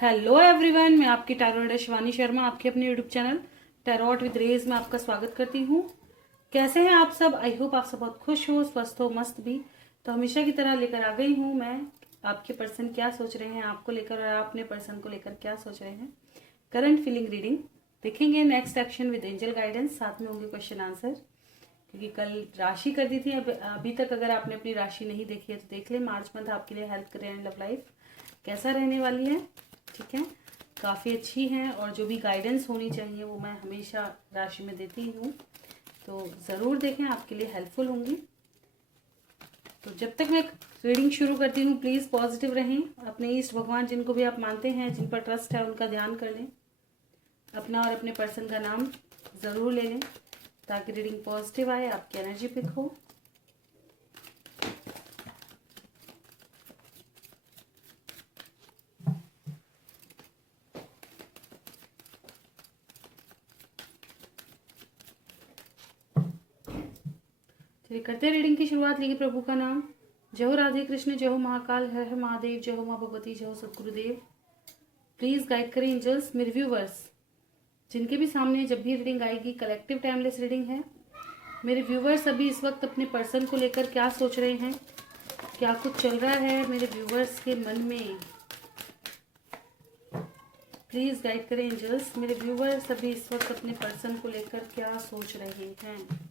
Hello everyone, मैं आपकी tarot reader Shivani Sharma आपके अपने यूट्यूब चैनल टैरोट विद रेज में आपका स्वागत करती हूँ। कैसे हैं आप सब? आई होप आप सब बहुत खुश हो, स्वस्थ हो, मस्त भी। तो हमेशा की तरह लेकर आ गई हूँ मैं आपके पर्सन क्या सोच रहे हैं आपको लेकर और आप अपने पर्सन को लेकर क्या सोच रहे हैं। करंट फीलिंग रीडिंग देखेंगे, next action with angel guidance, साथ में होंगे क्वेश्चन आंसर। क्योंकि कल राशि कर दी थी, अभी तक अगर आपने अपनी राशि नहीं देखी है तो देख ले। मार्च मंथ आपके लिए health, career and love life कैसा रहने वाली है। ठीक है, काफ़ी अच्छी हैं और जो भी गाइडेंस होनी चाहिए वो मैं हमेशा राशि में देती हूँ, तो ज़रूर देखें, आपके लिए हेल्पफुल होंगी। तो जब तक मैं रीडिंग शुरू करती हूँ प्लीज़ पॉजिटिव रहें। अपने ईष्ट भगवान जिनको भी आप मानते हैं, जिन पर ट्रस्ट है, उनका ध्यान कर लें। अपना और अपने पर्सन का नाम ज़रूर ले लें ताकि रीडिंग पॉजिटिव आए, आपकी एनर्जी पिक हो। चलिए करते हैं रीडिंग की शुरुआत। लेंगे प्रभु का नाम। जय हो राधे कृष्ण, जय हो महाकाल, हर हर महादेव, जय हो माँ भगवती, जय हो सतगुरुदेव। प्लीज गाइड करें एंजल्स मेरे व्यूवर्स जिनके भी सामने जब भी रीडिंग आएगी। कलेक्टिव टाइमलेस रीडिंग है। मेरे व्यूवर्स अभी इस वक्त अपने पर्सन को लेकर क्या सोच रहे हैं, क्या कुछ चल रहा है मेरे व्यूवर्स के मन में। प्लीज गाइड करें एंजल्स मेरे व्यूवर्स अभी इस वक्त अपने पर्सन को लेकर क्या सोच रहे हैं।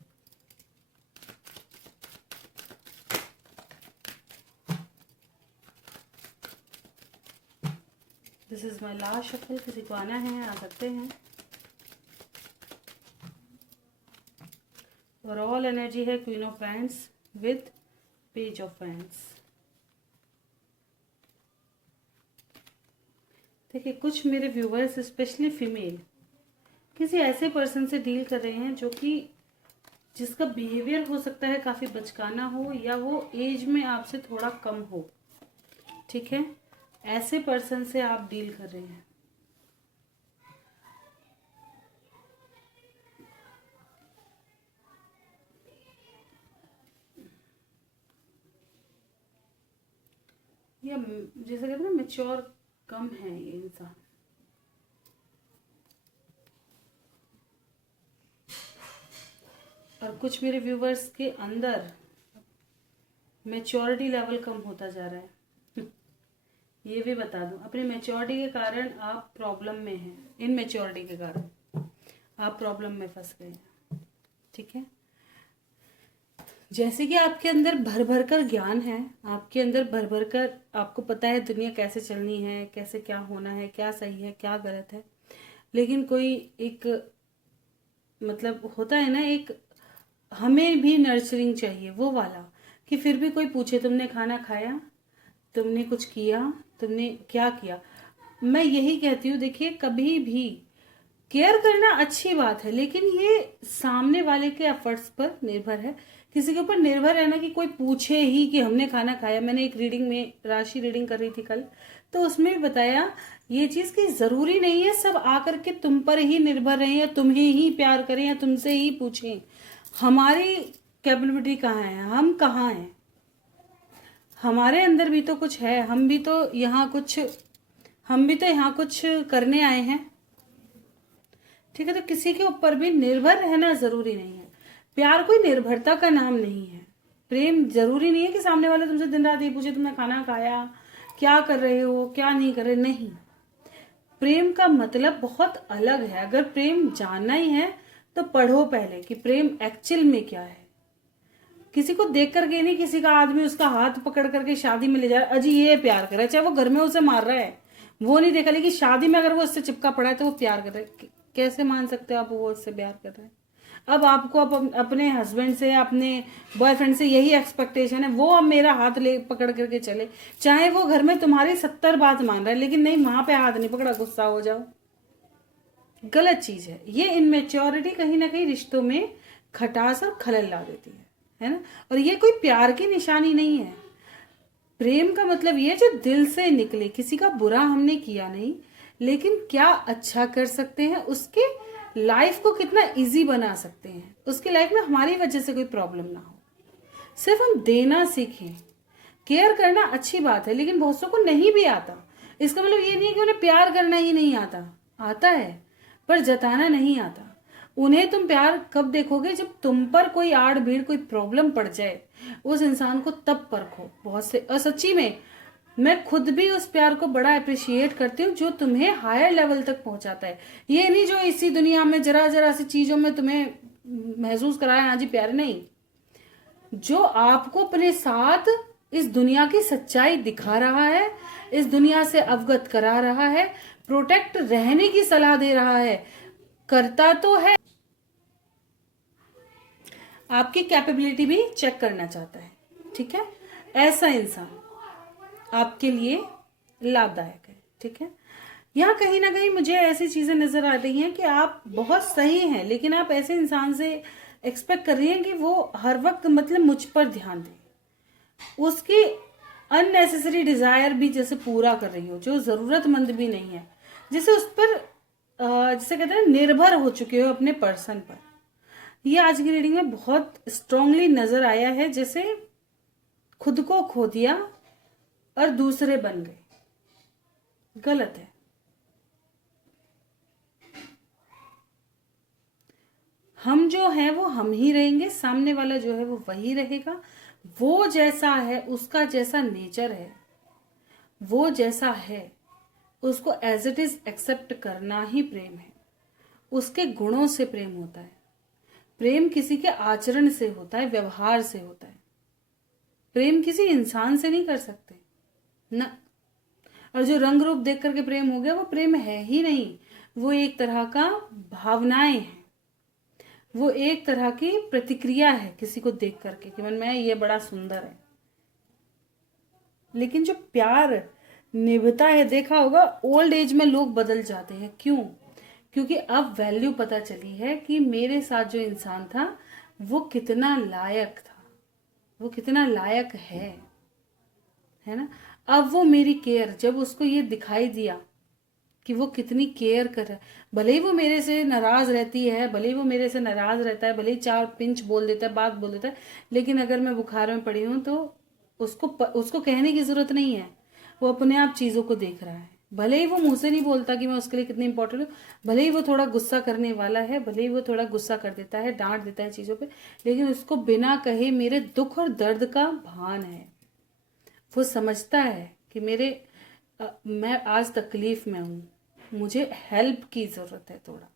This is my last shuffle. किसी को आना है आ सकते हैं। और ऑल एनर्जी है queen of wands with page of wands. देखिए, कुछ मेरे व्यूवर्स स्पेशली फीमेल किसी ऐसे पर्सन से डील कर रहे हैं जो कि जिसका बिहेवियर हो सकता है काफ़ी बचकाना हो या वो एज में आपसे थोड़ा कम हो। ठीक है, ऐसे पर्सन से आप डील कर रहे हैं। या जैसे कहते हैं ना, मेच्योर कम है ये इंसान। और कुछ मेरे व्यूवर्स के अंदर मेच्योरिटी लेवल कम होता जा रहा है। ये भी बता दूं, अपनी मेच्योरिटी के कारण आप प्रॉब्लम में हैं। इन मेच्योरिटी के कारण आप प्रॉब्लम में फंस गए हैं। ठीक है, जैसे कि आपके अंदर भर भर कर ज्ञान है, आपके अंदर भर भर कर आपको पता है दुनिया कैसे चलनी है, कैसे क्या होना है, क्या सही है क्या गलत है। लेकिन कोई एक मतलब होता है ना, एक हमें भी नर्चरिंग चाहिए वो वाला, कि फिर भी कोई पूछे तुमने खाना खाया, तुमने कुछ किया, तुमने क्या किया। मैं यही कहती हूँ, देखिए कभी भी केयर करना अच्छी बात है, लेकिन ये सामने वाले के एफर्ट्स पर निर्भर है। किसी के ऊपर निर्भर है ना कि कोई पूछे ही कि हमने खाना खाया। मैंने एक रीडिंग में राशि रीडिंग कर रही थी कल, तो उसमें भी बताया ये चीज कि जरूरी नहीं है सब आकर के तुम पर ही निर्भर रहें या तुम्हें ही प्यार करें या तुमसे ही पूछें। हमारी कैपेबिलिटी कहाँ है, हम कहाँ हैं, हमारे अंदर भी तो कुछ है, हम भी तो यहाँ कुछ करने आए हैं। ठीक है, तो किसी के ऊपर भी निर्भर रहना जरूरी नहीं है। प्यार कोई निर्भरता का नाम नहीं है। प्रेम जरूरी नहीं है कि सामने वाला तुमसे दिन रात ये पूछे तुमने खाना खाया, क्या कर रहे हो, क्या नहीं कर रहे। नहीं, प्रेम का मतलब बहुत अलग है। अगर प्रेम जानना ही है तो पढ़ो पहले कि प्रेम एक्चुअल में क्या है। किसी को देख करके नहीं, किसी का आदमी उसका हाथ पकड़ करके शादी में ले जा रहा है, अजी ये प्यार कर रहा है, चाहे वो घर में उसे मार रहा है वो नहीं देखा, लेकिन शादी में अगर वो उससे चिपका पड़ा है तो वो प्यार कर रहा है। कैसे मान सकते हो आप वो उससे प्यार कर रहा है? अब आपको अपने हस्बैंड से, अपने बॉयफ्रेंड से यही एक्सपेक्टेशन है, वो अब मेरा हाथ ले पकड़ करके चले, चाहे वो घर में तुम्हारी 70 बात मान रहा है, लेकिन नहीं, वहां पे हाथ नहीं पकड़ा, गुस्सा हो जाओ, गलत चीज है ये। इनमेच्योरिटी कहीं ना कहीं रिश्तों में खटास और खलल ला देती है ना। और ये कोई प्यार की निशानी नहीं है। प्रेम का मतलब ये जो दिल से निकले, किसी का बुरा हमने किया नहीं, लेकिन क्या अच्छा कर सकते हैं, उसके लाइफ को कितना इजी बना सकते हैं, उसकी लाइफ में हमारी वजह से कोई प्रॉब्लम ना हो। सिर्फ हम देना सीखें। केयर करना अच्छी बात है, लेकिन बहुत सौ को नहीं भी आता। इसका मतलब ये नहीं है कि उन्हें प्यार करना ही नहीं आता, आता है पर जताना नहीं आता। उन्हें तुम प्यार कब देखोगे, जब तुम पर कोई आड़ भीड़ कोई प्रॉब्लम पड़ जाए, उस इंसान को तब परखो। बहुत से, और सच्ची में मैं खुद भी उस प्यार को बड़ा अप्रिशिएट करती हूँ जो तुम्हें हायर लेवल तक पहुंचाता है। ये नहीं जो इसी दुनिया में जरा जरा सी चीजों में तुम्हें महसूस कराया हाँ जी प्यार, नहीं, जो आपको अपने साथ इस दुनिया की सच्चाई दिखा रहा है, इस दुनिया से अवगत करा रहा है, प्रोटेक्ट रहने की सलाह दे रहा है, करता तो है, आपकी कैपेबिलिटी भी चेक करना चाहता है। ठीक है, ऐसा इंसान आपके लिए लाभदायक है। ठीक है, यहाँ कहीं ना कहीं मुझे ऐसी चीजें नजर आ रही हैं कि आप बहुत सही हैं, लेकिन आप ऐसे इंसान से एक्सपेक्ट कर रही हैं कि वो हर वक्त मतलब मुझ पर ध्यान दे, उसकी अननेसेसरी डिजायर भी जैसे पूरा कर रही हो, जो जरूरतमंद भी नहीं है, जिसे उस पर जिसे कहते हैं निर्भर हो चुके हो अपने पर्सन पर। ये आज की रीडिंग में बहुत स्ट्रांगली नजर आया है, जैसे खुद को खो दिया और दूसरे बन गए। गलत है। हम जो है वो हम ही रहेंगे, सामने वाला जो है वो वही रहेगा। वो जैसा है, उसका जैसा नेचर है, वो जैसा है, उसको एज इट इज एक्सेप्ट करना ही प्रेम है। उसके गुणों से प्रेम होता है। प्रेम किसी के आचरण से होता है, व्यवहार से होता है। प्रेम किसी इंसान से नहीं कर सकते ना। और जो रंग रूप देख करके प्रेम हो गया, वो प्रेम है ही नहीं। वो एक तरह का भावनाएं हैं, वो एक तरह की प्रतिक्रिया है किसी को देख करके कि मन में ये बड़ा सुंदर है। लेकिन जो प्यार निभता है, देखा होगा ओल्ड एज में लोग बदल जाते हैं। क्यों? क्योंकि अब वैल्यू पता चली है कि मेरे साथ जो इंसान था वो कितना लायक था, वो कितना लायक है ना। अब वो मेरी केयर, जब उसको ये दिखाई दिया कि वो कितनी केयर कर रहा है, भले ही वो मेरे से नाराज रहती है, भले ही वो मेरे से नाराज रहता है, भले ही चार पिंच बोल देता है, बात बोल देता है, लेकिन अगर मैं बुखार में पड़ी हूं तो उसको कहने की जरूरत नहीं है। वो अपने आप चीजों को देख रहा है। भले ही वो मुंह से नहीं बोलता कि मैं उसके लिए कितनी इंपॉर्टेंट हूँ, भले ही वो थोड़ा गुस्सा करने वाला है, भले ही वो थोड़ा गुस्सा कर देता है, डांट देता है चीजों पे, लेकिन उसको बिना कहे मेरे दुख और दर्द का भान है। वो समझता है कि मैं आज तकलीफ में हूं, मुझे हेल्प की जरूरत है थोड़ा,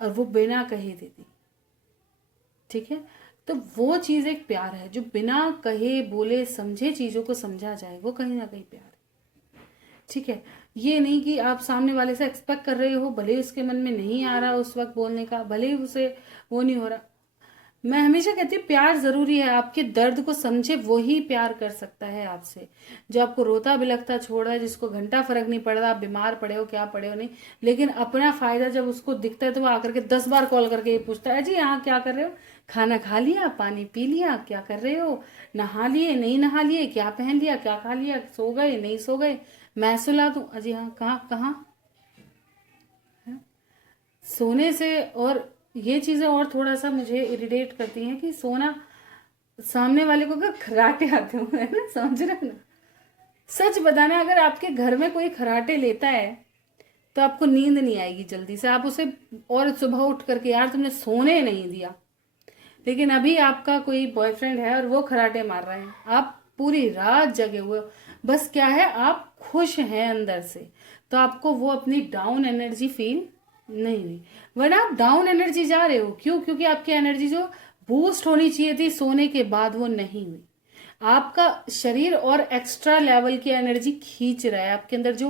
और वो बिना कहे दे दी। ठीक है, तो वो चीज एक प्यार है, जो बिना कहे बोले समझे चीजों को समझा जाए, वो कहीं ना कहीं प्यार है। ठीक है, ये नहीं कि आप सामने वाले से एक्सपेक्ट कर रहे हो, भले ही उसके मन में नहीं आ रहा उस वक्त बोलने का, भले ही उसे वो नहीं हो रहा। मैं हमेशा कहती हूँ प्यार जरूरी है। आपके दर्द को समझे वो ही प्यार कर सकता है आपसे। जो आपको रोता बिलखता छोड़ रहा है, जिसको घंटा फर्क नहीं पड़ रहा आप बीमार पड़े हो क्या पड़े हो नहीं, लेकिन अपना फायदा जब उसको दिखता है तो वो आकर के 10 बार कॉल करके ये पूछता है, जी यहाँ क्या कर रहे हो, खाना खा लिया, पानी पी लिया, क्या कर रहे हो, नहा लिए नहीं नहा लिए, क्या पहन लिया, क्या खा लिया, सो गए नहीं सो गए, मैं सुला दूं, अजी हाँ कहाँ कहाँ। सोने से, और ये चीजें और थोड़ा सा मुझे इरिटेट करती हैं कि सोना, सामने वाले को अगर खराटे आते हो, है ना, समझ रहे हो ना। सच बताना, अगर आपके घर में कोई खराटे लेता है तो आपको नींद नहीं आएगी जल्दी से, आप उसे और सुबह उठ करके, यार तुमने सोने नहीं दिया। लेकिन अभी आपका कोई बॉयफ्रेंड है और वो खराटे मार रहे हैं, आप पूरी रात जगे हुए हो, बस क्या है आप खुश हैं अंदर से, तो आपको वो अपनी डाउन एनर्जी फील नहीं हुई। वरना आप डाउन एनर्जी जा रहे हो, क्यों? क्योंकि आपकी एनर्जी जो बूस्ट होनी चाहिए थी सोने के बाद वो नहीं हुई। आपका शरीर और एक्स्ट्रा लेवल की एनर्जी खींच रहा है, आपके अंदर जो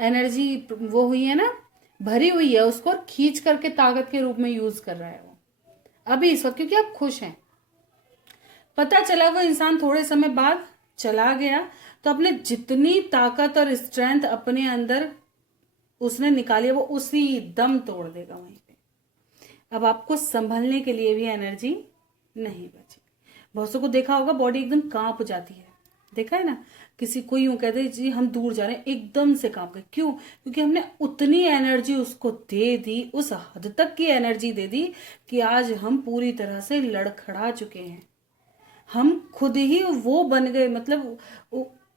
एनर्जी वो हुई है ना, भरी हुई है, उसको खींच करके ताकत के रूप में यूज कर रहा है वो अभी इस वक्त, क्योंकि आप खुश हैं। पता चला वो इंसान थोड़े समय बाद चला गया, तो अपने जितनी ताकत और स्ट्रेंथ अपने अंदर उसने निकाली वो उसी दम तोड़ देगा वहीं पे। अब आपको संभलने के लिए भी एनर्जी नहीं बची। बहुत को देखा होगा बॉडी एकदम कांप जाती है, देखा है ना, किसी को यूं कहते जी हम दूर जा रहे हैं, एकदम से कांप गए। क्यों? क्योंकि हमने उतनी एनर्जी उसको दे दी, उस हद तक की एनर्जी दे दी कि आज हम पूरी तरह से लड़खड़ा चुके हैं। हम खुद ही वो बन गए, मतलब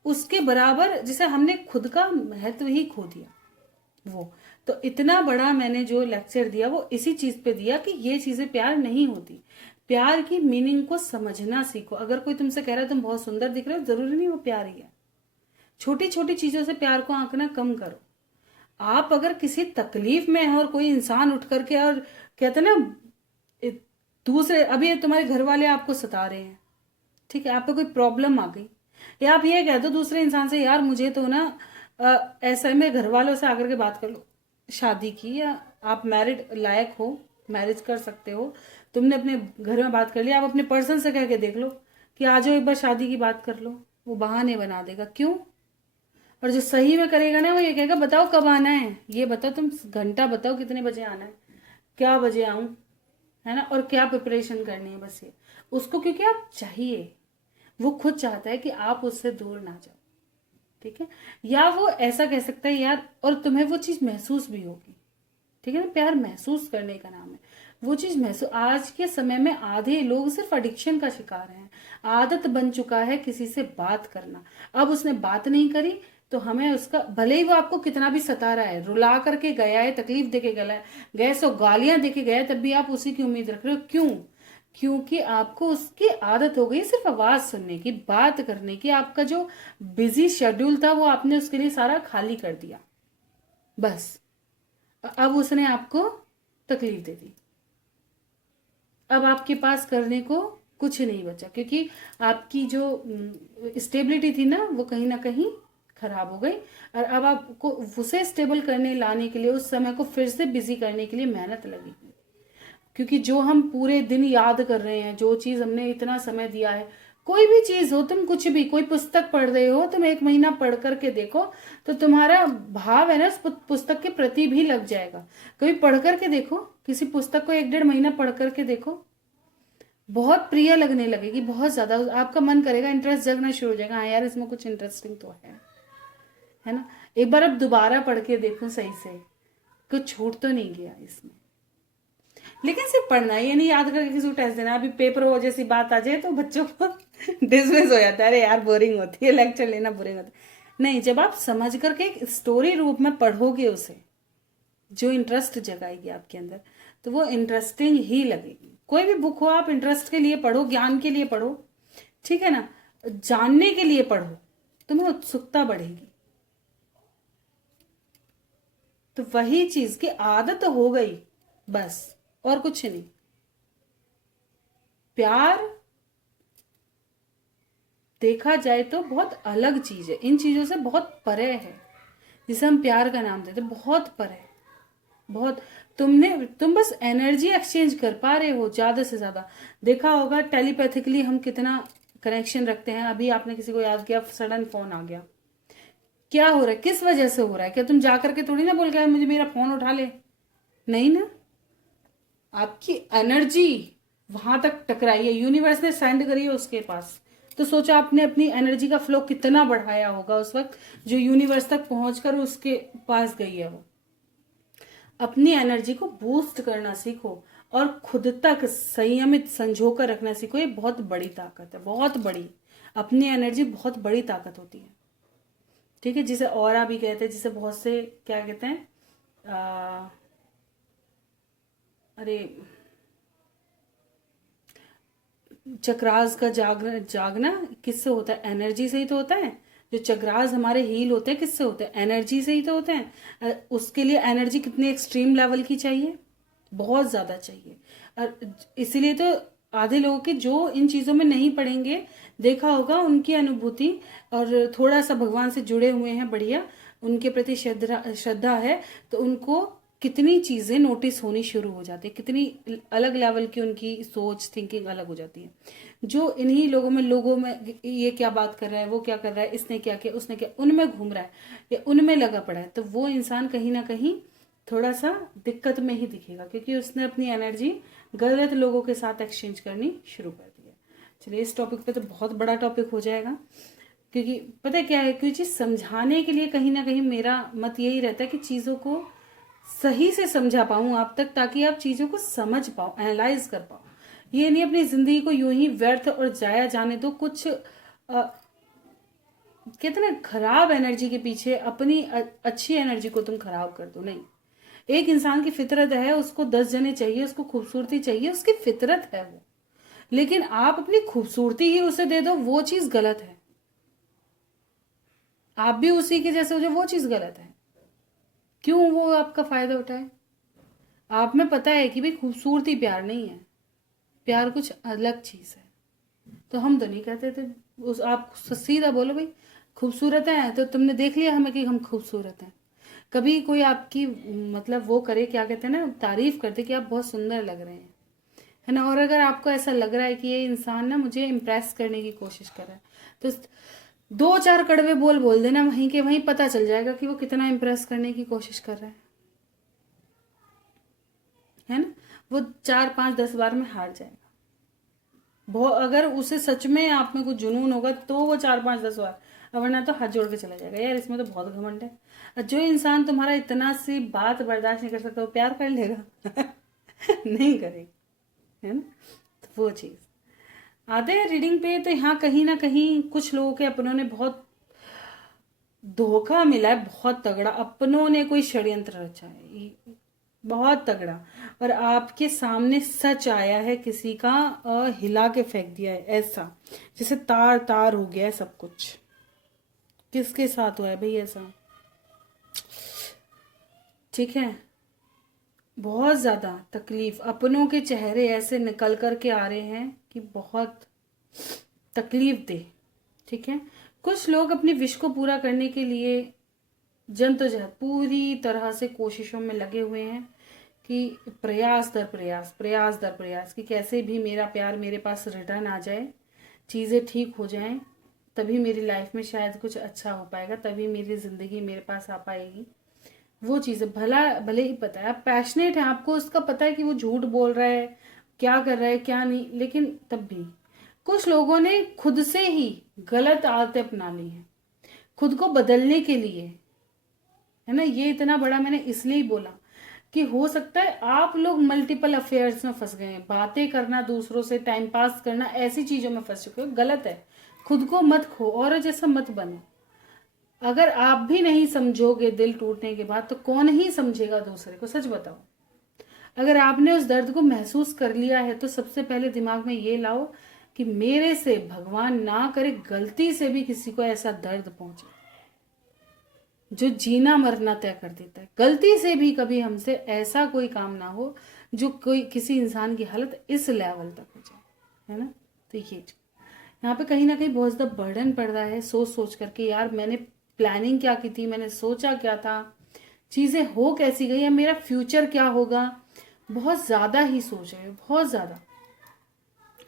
उसके बराबर, जैसे हमने खुद का महत्व ही खो दिया। वो तो इतना बड़ा मैंने जो लेक्चर दिया वो इसी चीज पे दिया कि ये चीजें प्यार नहीं होती। प्यार की मीनिंग को समझना सीखो। अगर कोई तुमसे कह रहा है तुम बहुत सुंदर दिख रहे हो, जरूरी नहीं वो प्यार ही है। छोटी छोटी चीजों से प्यार को आंकना कम करो। आप अगर किसी तकलीफ में है और कोई इंसान उठ करके और कहते ना दूसरे, अभी तुम्हारे घर वाले आपको सता रहे हैं, ठीक है, आप पे कोई प्रॉब्लम आ गई, या आप ये कह दो दूसरे इंसान से, यार मुझे तो ना ऐसा है, मेरे घर वालों से आकर के बात कर लो शादी की, या आप मैरिड लायक हो, मैरिज कर सकते हो, तुमने अपने घर में बात कर लिया, आप अपने पर्सन से कह के देख लो कि आ जाओ एक बार शादी की बात कर लो, वो बहाने बना देगा। क्यों? और जो सही में करेगा ना वो ये कहेगा बताओ कब आना है, ये बताओ, तुम घंटा बताओ कितने बजे आना है, क्या बजे आऊं, है ना, और क्या प्रिपरेशन करनी है, बस ये उसको, क्योंकि आप चाहिए, वो खुद चाहता है कि आप उससे दूर ना जाओ, ठीक है। या वो ऐसा कह सकता है यार, और तुम्हें वो चीज महसूस भी होगी, ठीक है ना, प्यार महसूस करने का नाम है, वो चीज महसूस। आज के समय में आधे लोग सिर्फ एडिक्शन का शिकार हैं, आदत बन चुका है किसी से बात करना। अब उसने बात नहीं करी तो हमें उसका, भले ही वो आपको कितना भी सता रहा है, रुला करके गया है, तकलीफ देके गया है, गए सो गालियां देके गया है, तब भी आप उसी की उम्मीद रख रहे हो। क्यों? क्योंकि आपको उसकी आदत हो गई सिर्फ आवाज सुनने की, बात करने की। आपका जो बिजी शेड्यूल था वो आपने उसके लिए सारा खाली कर दिया, बस। अब उसने आपको तकलीफ दे दी, अब आपके पास करने को कुछ नहीं बचा, क्योंकि आपकी जो स्टेबिलिटी थी ना वो कहीं ना कहीं खराब हो गई। और अब आपको उसे स्टेबल करने लाने के लिए, उस समय को फिर से बिजी करने के लिए मेहनत लगेगी। क्योंकि जो हम पूरे दिन याद कर रहे हैं, जो चीज हमने इतना समय दिया है, कोई भी चीज हो, तुम कुछ भी, कोई पुस्तक पढ़ रहे हो, तुम 1 महीना पढ़ करके देखो तो तुम्हारा भाव है ना उस पुस्तक के प्रति भी लग जाएगा। कभी पढ़ करके देखो, किसी पुस्तक को 1-1.5 महीना पढ़ करके देखो, बहुत प्रिय लगने लगेगी, बहुत ज्यादा आपका मन करेगा, इंटरेस्ट जगना शुरू हो जाएगा, हाँ यार इसमें कुछ इंटरेस्टिंग तो है ना। एक बार अब दोबारा पढ़ के देखो सही से, कुछ छूट तो नहीं गया इसमें। लेकिन सिर्फ पढ़ना, ये नहीं याद करके किसी को टेस्ट देना। अभी पेपर हो जैसी बात आ जाए तो बच्चों को डिसमिस हो जाता है, अरे यार बोरिंग होती है, लेक्चर लेना बोरिंग होता है। नहीं, जब आप समझ करके एक स्टोरी रूप में पढ़ोगे उसे, जो इंटरेस्ट जगाएगी आपके अंदर, तो वो इंटरेस्टिंग ही लगेगी। कोई भी बुक हो, आप इंटरेस्ट के लिए पढ़ो, ज्ञान के लिए पढ़ो, ठीक है ना, जानने के लिए पढ़ो, तुम्हें उत्सुकता बढ़ेगी। तो वही चीज की आदत हो गई, बस, और कुछ नहीं। प्यार देखा जाए तो बहुत अलग चीज है, इन चीजों से बहुत परे है, जिसे हम प्यार का नाम देते, बहुत परे, बहुत। तुम बस एनर्जी एक्सचेंज कर पा रहे हो ज्यादा से ज्यादा। देखा होगा टेलीपैथिकली हम कितना कनेक्शन रखते हैं। अभी आपने किसी को याद किया, सडन फोन आ गया, क्या हो रहा है, किस वजह से हो रहा है? क्या तुम जाकर के थोड़ी ना बोल गए मुझे मेरा फोन उठा ले, नहीं ना, आपकी एनर्जी वहां तक टकराई है, यूनिवर्स ने सेंड करी है उसके पास। तो सोचा आपने अपनी एनर्जी का फ्लो कितना बढ़ाया होगा उस वक्त, जो यूनिवर्स तक पहुंचकर उसके पास गई है। वो अपनी एनर्जी को बूस्ट करना सीखो और खुद तक संयमित संजो कर रखना सीखो। ये बहुत बड़ी ताकत है, बहुत बड़ी। अपनी एनर्जी बहुत बड़ी ताकत होती है, ठीक है, जिसे ऑरा भी कहते हैं, जिसे बहुत से क्या कहते हैं, अरे चक्रास का जागना किससे होता है? एनर्जी से ही तो होता है। जो चक्रास हमारे हील होते हैं किससे होते हैं? एनर्जी से ही तो होते हैं। उसके लिए एनर्जी कितनी एक्सट्रीम लेवल की चाहिए? बहुत ज्यादा चाहिए। और इसीलिए तो आधे लोगों के जो इन चीजों में नहीं पड़ेंगे, देखा होगा उनकी अनुभूति और थोड़ा सा भगवान से जुड़े हुए हैं, बढ़िया उनके प्रति श्रद्धा है, तो उनको कितनी चीजें नोटिस होनी शुरू हो जाती है, कितनी अलग लेवल की उनकी सोच थिंकिंग अलग हो जाती है। जो इन्हीं लोगों में ये क्या बात कर रहा है, वो क्या कर रहा है, इसने क्या किया, उसने क्या, उनमें घूम रहा है या उनमें लगा पड़ा है, तो वो इंसान कहीं ना कहीं थोड़ा सा दिक्कत में ही दिखेगा, क्योंकि उसने अपनी एनर्जी गलत लोगों के साथ एक्सचेंज करनी शुरू कर दी है। चलिए, इस टॉपिक पे तो बहुत बड़ा टॉपिक हो जाएगा, क्योंकि पता है क्या है, कोई चीज समझाने के लिए कहीं ना कहीं मेरा मत यही रहता है कि चीजों को सही से समझा पाऊं आप तक, ताकि आप चीजों को समझ पाओ, एनालाइज कर पाओ। ये नहीं अपनी जिंदगी को यूं ही व्यर्थ और जाया जाने दो। कुछ कहते ना खराब एनर्जी के पीछे अपनी अच्छी एनर्जी को तुम खराब कर दो, नहीं। एक इंसान की फितरत है, उसको 10 जने चाहिए, उसको खूबसूरती चाहिए, उसकी फितरत है वो। लेकिन आप अपनी खूबसूरती ही उसे दे दो, वो चीज गलत है। आप भी उसी के जैसे हो जो, वो चीज गलत है। क्यों वो आपका फायदा उठाए? आप में पता है कि भाई खूबसूरती प्यार नहीं है, प्यार कुछ अलग चीज है। तो हम तो नहीं कहते थे उस, आप सीधा बोलो भाई खूबसूरत है तो तुमने देख लिया हमें कि हम खूबसूरत हैं। कभी कोई आपकी मतलब वो करे, क्या कहते हैं ना, तारीफ करते कि आप बहुत सुंदर लग रहे हैं, है ना। और अगर आपको ऐसा लग रहा है कि ये इंसान ना मुझे इम्प्रेस करने की कोशिश कर रहा है, तो 2-4 कड़वे बोल देना, वहीं के वहीं पता चल जाएगा कि वो कितना इम्प्रेस करने की कोशिश कर रहा है ना। वो 4-5-10 बार में हार जाएगा। बहुत, अगर उसे सच में आप में कुछ जुनून होगा तो वो 4-5-10 बार, वरना तो हाथ जोड़ के चला जाएगा, यार इसमें तो बहुत घमंड है। और जो इंसान तुम्हारा इतना सी बात बर्दाश्त नहीं कर सकता, वो प्यार कर लेगा? नहीं करेगा, है ना। तो वो चीज आते हैं रीडिंग पे, तो यहाँ कहीं ना कहीं कुछ लोगों के अपनों ने बहुत धोखा मिला है, बहुत तगड़ा। अपनों ने कोई षड्यंत्र रचा है बहुत तगड़ा, और आपके सामने सच आया है किसी का, हिला के फेंक दिया है ऐसा, जैसे तार तार हो गया है सब कुछ। किसके साथ हुआ है भाई ऐसा? ठीक है, बहुत ज्यादा तकलीफ, अपनों के चेहरे ऐसे निकल कर के आ रहे हैं कि बहुत तकलीफ दे। ठीक है, कुछ लोग अपनी विश को पूरा करने के लिए जद्दोजहद पूरी तरह से कोशिशों में लगे हुए हैं कि प्रयास दर प्रयास, प्रयास दर प्रयास, कि कैसे भी मेरा प्यार मेरे पास रिटर्न आ जाए, चीज़ें ठीक हो जाएं, तभी मेरी लाइफ में शायद कुछ अच्छा हो पाएगा, तभी मेरी ज़िंदगी मेरे पास आ पाएगी। वो चीज़ें भला भले ही पता है, आप पैशनेट हैं, आपको उसका पता है कि वो झूठ बोल रहा है, क्या कर रहा है क्या नहीं, लेकिन तब भी कुछ लोगों ने खुद से ही गलत आदतें अपना ली हैं खुद को बदलने के लिए, है ना। ये इतना बड़ा मैंने इसलिए बोला कि हो सकता है आप लोग मल्टीपल अफेयर्स में फंस गए हैं, बातें करना, दूसरों से टाइम पास करना, ऐसी चीजों में फंस चुके हो, गलत है। खुद को मत खो, और जैसा मत बनो। अगर आप भी नहीं समझोगे दिल टूटने के बाद, तो कौन ही समझेगा दूसरे को? सच बताओ। अगर आपने उस दर्द को महसूस कर लिया है, तो सबसे पहले दिमाग में ये लाओ कि मेरे से भगवान ना करे गलती से भी किसी को ऐसा दर्द पहुंचे जो जीना मरना तय कर देता है। गलती से भी कभी हमसे ऐसा कोई काम ना हो जो कोई किसी इंसान की हालत इस लेवल तक हो जाए, है ना। तो ये यहाँ पे कहीं ना कहीं बहुत ज़्यादा बर्डन पड़ रहा है, सोच सोच करके, यार मैंने प्लानिंग क्या की थी, मैंने सोचा क्या था, चीज़ें हो कैसी गई, या मेरा फ्यूचर क्या होगा। बहुत ज़्यादा ही सोच रहे हो, बहुत ज़्यादा,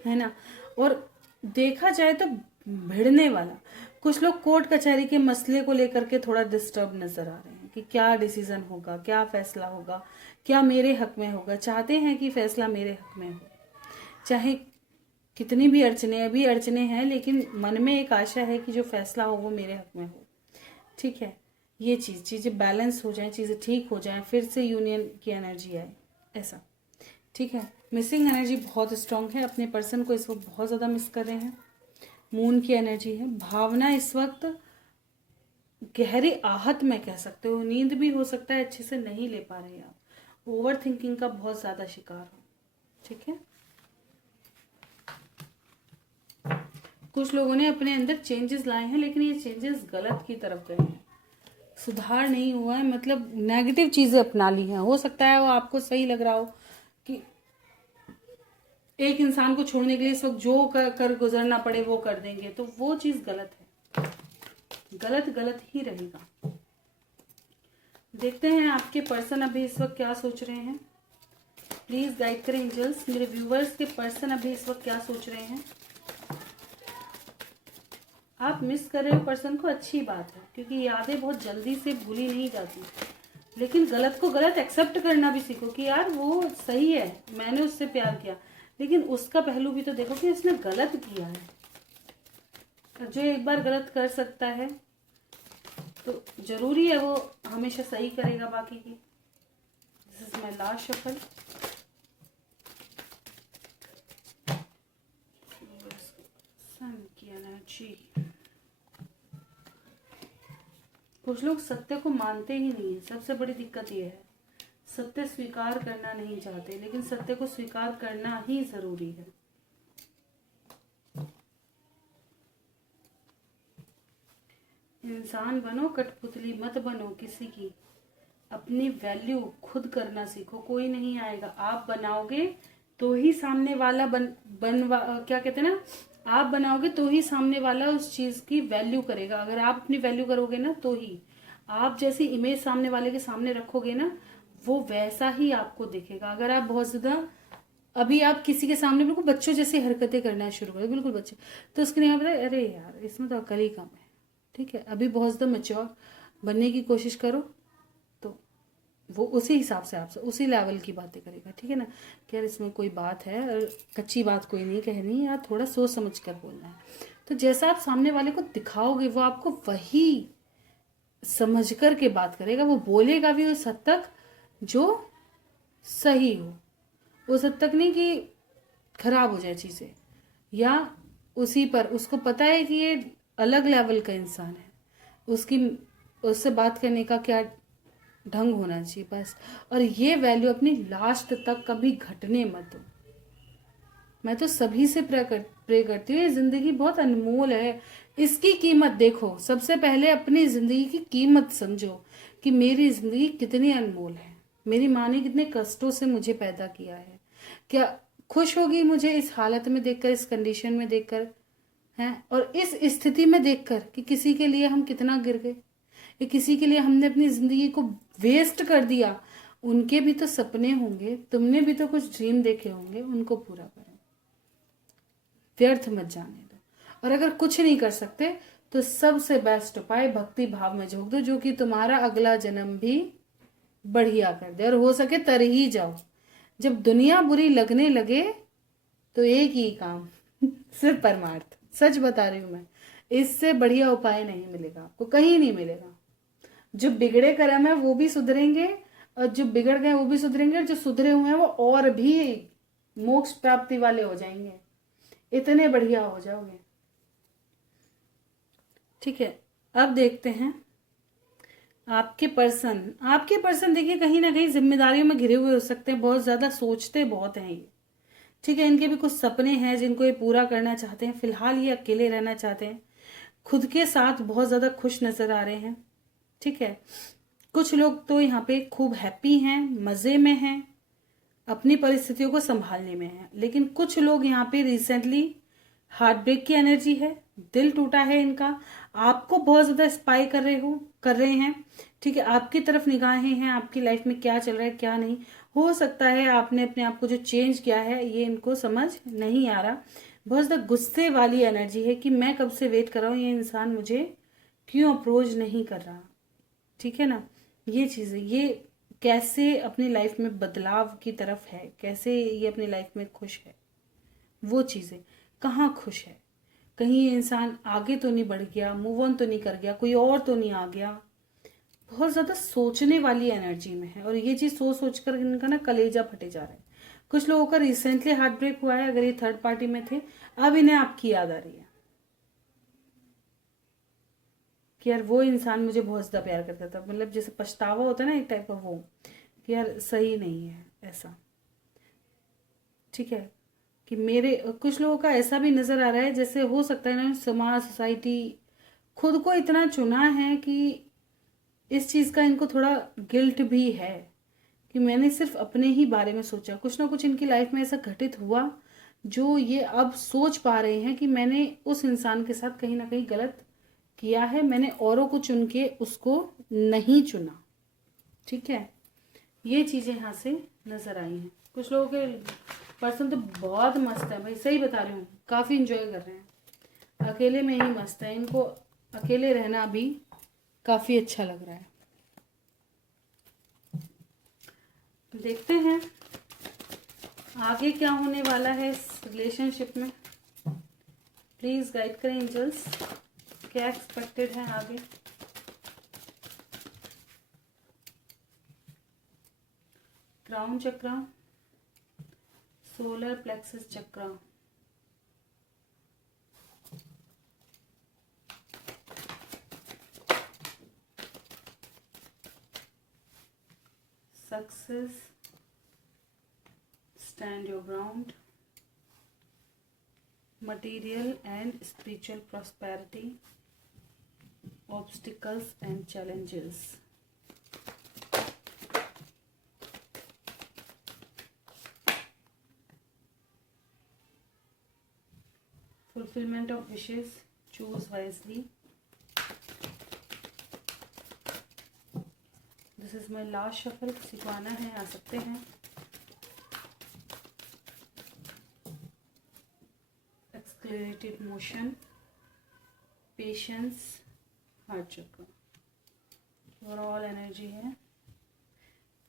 है ना। और देखा जाए तो भिड़ने वाला, कुछ लोग कोर्ट कचहरी के मसले को लेकर के थोड़ा डिस्टर्ब नजर आ रहे हैं कि क्या डिसीजन होगा, क्या फैसला होगा, क्या मेरे हक में होगा। चाहते हैं कि फैसला मेरे हक में हो, चाहे कितनी भी अड़चने, अभी अड़चने हैं, लेकिन मन में एक आशा है कि जो फैसला हो वो मेरे हक में हो। ठीक है, ये चीज़ें बैलेंस हो जाए, चीज़ें ठीक हो जाए, फिर से यूनियन की एनर्जी आए, ऐसा। ठीक है, मिसिंग एनर्जी बहुत स्ट्रांग है, अपने पर्सन को इस वक्त बहुत ज़्यादा मिस कर रहे हैं। मून की एनर्जी है, भावना इस वक्त गहरी आहत में कह सकते हो, नींद भी हो सकता है अच्छे से नहीं ले पा रहे आप, ओवर थिंकिंग का बहुत ज़्यादा शिकार हो। ठीक है, कुछ लोगों ने अपने अंदर चेंजेस लाए हैं, लेकिन ये चेंजेस गलत की तरफ गए हैं, सुधार नहीं हुआ है, मतलब नेगेटिव चीज़ें अपना ली हैं। हो सकता है वो आपको सही लग रहा हो कि एक इंसान को छोड़ने के लिए इस वक्त जो कर गुजरना पड़े वो कर देंगे, तो वो चीज़ गलत है, गलत गलत ही रहेगा। देखते हैं आपके पर्सन अभी इस वक्त क्या सोच रहे हैं। प्लीज गाइड करें एंजल्स, मेरे व्यूवर्स के पर्सन अभी इस वक्त क्या सोच रहे हैं। आप मिस कर रहे हो पर्सन को, अच्छी बात है, क्योंकि यादें बहुत जल्दी से भूली नहीं जाती। लेकिन गलत को गलत एक्सेप्ट करना भी सीखो कि यार वो सही है, मैंने उससे प्यार किया, लेकिन उसका पहलू भी तो देखो कि उसने गलत किया है। जो एक बार गलत कर सकता है तो जरूरी है वो हमेशा सही करेगा बाकी की। This is my last shuffle. Sun की एनर्जी, कुछ लोग सत्य को मानते ही नहीं है, सबसे बड़ी दिक्कत ये है। सत्य स्वीकार करना नहीं चाहते, लेकिन सत्य को स्वीकार करना ही जरूरी है। इंसान बनो, कठपुतली मत बनो किसी की। अपनी वैल्यू खुद करना सीखो, कोई नहीं आएगा। आप बनाओगे तो ही सामने वाला क्या कहते हैं ना, आप बनाओगे तो ही सामने वाला उस चीज की वैल्यू करेगा। अगर आप अपनी वैल्यू करोगे ना, तो ही आप जैसी इमेज सामने वाले के सामने रखोगे ना, वो वैसा ही आपको दिखेगा। अगर आप बहुत ज्यादा, अभी आप किसी के सामने बिल्कुल बच्चों जैसी हरकतें करना शुरू करो, बिल्कुल बच्चे, तो उसके लिए आप बताए अरे यार इसमें तो अकल ही कम है। ठीक है, अभी बहुत ज्यादा मैच्योर बनने की कोशिश करो, तो वो उसी हिसाब से आपसे उसी लेवल की बातें करेगा। ठीक है ना, कि यार इसमें कोई बात है और कच्ची बात कोई नहीं कहनी, यार थोड़ा सोच समझ कर बोलना है। तो जैसा आप सामने वाले को दिखाओगे, वो आपको वही समझ कर के बात करेगा। वो बोलेगा भी उस हद तक जो सही हो, उस हद तक नहीं कि खराब हो जाए चीजें, या उसी पर उसको पता है कि ये अलग लेवल का इंसान है, उसकी उससे बात करने का क्या ढंग होना चाहिए बस। और ये वैल्यू अपनी लास्ट तक कभी घटने मत दो। मैं तो सभी से प्रे करती हूँ, ये जिंदगी बहुत अनमोल है, इसकी कीमत देखो। सबसे पहले अपनी जिंदगी की कीमत समझो कि मेरी जिंदगी कितनी अनमोल है, मेरी माँ ने कितने कष्टों से मुझे पैदा किया है। क्या खुश होगी मुझे इस हालत में देखकर, इस कंडीशन में देखकर हैं, और इस स्थिति में देखकर कि किसी के लिए हम कितना गिर गए, या किसी के लिए हमने अपनी जिंदगी को वेस्ट कर दिया। उनके भी तो सपने होंगे, तुमने भी तो कुछ ड्रीम देखे होंगे, उनको पूरा करो, व्यर्थ मत जाने दो। और अगर कुछ नहीं कर सकते तो सबसे बेस्ट उपाय भक्ति भाव में झोंक दो, जो कि तुम्हारा अगला जन्म भी बढ़िया कर दे, और हो सके तर ही जाओ। जब दुनिया बुरी लगने लगे तो एक ही काम सिर्फ परमार्थ। सच बता रही हूं मैं, इससे बढ़िया उपाय नहीं मिलेगा आपको, कहीं नहीं मिलेगा। जो बिगड़े कर्म है वो भी सुधरेंगे, और जो बिगड़ गए वो भी सुधरेंगे, और जो सुधरे हुए हैं वो और भी मोक्ष प्राप्ति वाले हो जाएंगे, इतने बढ़िया हो जाओगे। ठीक है, अब देखते हैं आपके पर्सन देखिए कहीं ना कहीं जिम्मेदारियों में घिरे हुए हो सकते हैं, बहुत ज्यादा सोचते बहुत हैं ये। ठीक है, इनके भी कुछ सपने हैं जिनको ये पूरा करना चाहते हैं। फिलहाल ये अकेले रहना चाहते हैं, खुद के साथ बहुत ज्यादा खुश नजर आ रहे हैं। ठीक है, कुछ लोग तो यहाँ पे खूब हैप्पी हैं, मजे में हैं, अपनी परिस्थितियों को संभालने में हैं। लेकिन कुछ लोग यहाँ पे रिसेंटली हार्ट ब्रेक की एनर्जी है, दिल टूटा है इनका, आपको बहुत ज्यादा स्पाई कर रहे हैं। ठीक है, आपकी तरफ निगाहें हैं, आपकी लाइफ में क्या चल रहा है क्या नहीं। हो सकता है आपने अपने आप को जो चेंज किया है ये इनको समझ नहीं आ रहा। बहुत ज्यादा गुस्से वाली एनर्जी है कि मैं कब से वेट कर रहा हूँ, ये इंसान मुझे क्यों अप्रोच नहीं कर रहा। ठीक है ना, ये चीजें, ये कैसे अपनी लाइफ में बदलाव की तरफ है, कैसे ये अपनी लाइफ में खुश है, वो चीजें कहाँ खुश है। कहीं ये इंसान आगे तो नहीं बढ़ गया, मूव ऑन तो नहीं कर गया, कोई और तो नहीं आ गया। बहुत ज्यादा सोचने वाली एनर्जी में है, और ये चीज सोच सोच कर इनका ना कलेजा फटे जा रहा है। कुछ लोगों का रिसेंटली हार्ट ब्रेक हुआ है, अगर ये थर्ड पार्टी में थे, अब इन्हें आपकी याद आ रही है कि यार वो इंसान मुझे बहुत ज्यादा प्यार करता था। मतलब जैसे पछतावा होता है ना एक टाइप का, वो कि यार सही नहीं है ऐसा। ठीक है, कि मेरे कुछ लोगों का ऐसा भी नजर आ रहा है जैसे हो सकता है ना, समाज सोसाइटी खुद को इतना चुना है कि इस चीज का इनको थोड़ा गिल्ट भी है कि मैंने सिर्फ अपने ही बारे में सोचा। कुछ ना कुछ इनकी लाइफ में ऐसा घटित हुआ जो ये अब सोच पा रहे हैं कि मैंने उस इंसान के साथ कहीं ना कहीं गलत किया है, मैंने औरों को चुन के उसको नहीं चुना। ठीक है, ये चीजें यहाँ से नजर आई हैं। कुछ लोगों के पर्सन तो बहुत मस्त है भाई, सही बता रही हूँ, काफी इंजॉय कर रहे हैं, अकेले में ही मस्त है, इनको अकेले रहना भी काफी अच्छा लग रहा है। देखते हैं आगे क्या होने वाला है इस रिलेशनशिप में। प्लीज गाइड करें एंजल्स, क्या एक्सपेक्टेड है आगे। क्राउन चक्र, सोलर प्लेक्सस चक्र, success, stand your ground, material and spiritual prosperity, obstacles and challenges. Fulfillment of wishes, choose wisely. This is my last shuffle. किसी को आना है आ सकते हैं. Accelerated motion, patience, heart chakra. Overall energy है.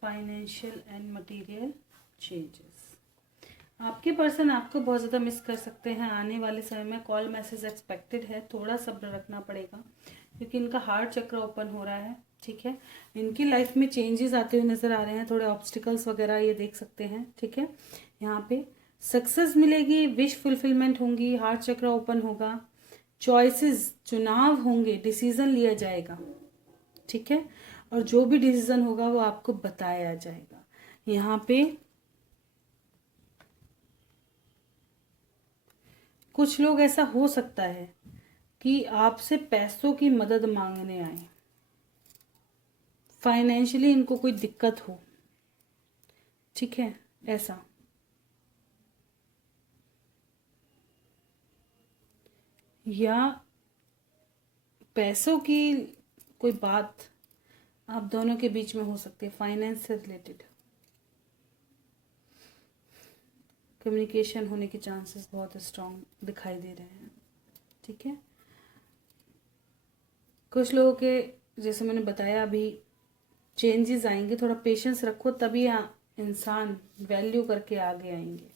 Financial and material changes. आपके person आपको बहुत ज़्यादा मिस कर सकते हैं आने वाले समय में. कॉल मैसेज एक्सपेक्टेड है. थोड़ा सब्र रखना पड़ेगा क्योंकि इनका हार्ट चक्र ओपन हो रहा है. ठीक है, इनकी लाइफ में चेंजेस आते हुए नज़र आ रहे हैं. थोड़े ऑब्स्टिकल्स वगैरह ये देख सकते हैं. ठीक है, यहाँ पे सक्सेस मिलेगी, विश फुलफिलमेंट होंगी, हार्ट चक्र ओपन होगा, चॉइसेस चुनाव होंगे, डिसीजन लिया जाएगा. ठीक है, और जो भी डिसीजन होगा वो आपको बताया जाएगा. यहाँ पे कुछ लोग ऐसा हो सकता है कि आपसे पैसों की मदद मांगने आए. फाइनेंशियली इनको कोई दिक्कत हो. ठीक है, ऐसा या पैसों की कोई बात आप दोनों के बीच में हो सकती है. फाइनेंस से रिलेटेड कम्युनिकेशन होने के चांसेस बहुत स्ट्रांग दिखाई दे रहे हैं. ठीक है, कुछ लोगों के जैसे मैंने बताया अभी चेंजेस आएंगे. थोड़ा पेशेंस रखो तभी इंसान वैल्यू करके आगे आएंगे.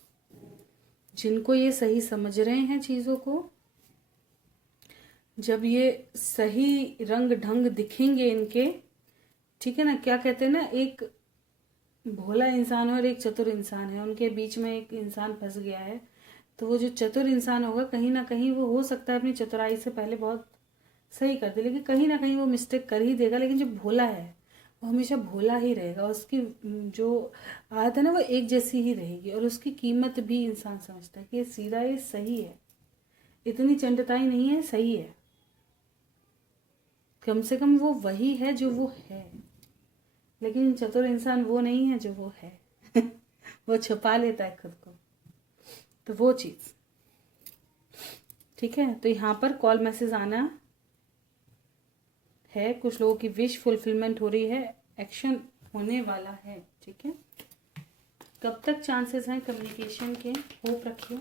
जिनको ये सही समझ रहे हैं चीज़ों को, जब ये सही रंग ढंग दिखेंगे इनके. ठीक है ना, क्या कहते हैं ना, एक भोला इंसान है और एक चतुर इंसान है. उनके बीच में एक इंसान फंस गया है. तो वो जो चतुर इंसान होगा कहीं ना कहीं वो हो सकता है अपनी चतुराई से पहले बहुत सही कर दे, लेकिन कहीं ना कहीं वो मिस्टेक कर ही देगा. लेकिन जो भोला है वो हमेशा भोला ही रहेगा. उसकी जो आदत है ना वो एक जैसी ही रहेगी. और उसकी कीमत भी इंसान समझता है कि ये सीधा, ये सही है, इतनी चंटताई नहीं है, सही है. कम से कम वो वही है जो वो है. लेकिन चतुर इंसान वो नहीं है जो वो है. वो छुपा लेता है खुद को. तो वो चीज़. ठीक है, तो यहाँ पर कॉल मैसेज आना है. कुछ लोगों की विश फुलफिलमेंट हो रही है, एक्शन होने वाला है. ठीक है, कब तक चांसेस हैं कम्युनिकेशन के, होप रखिए.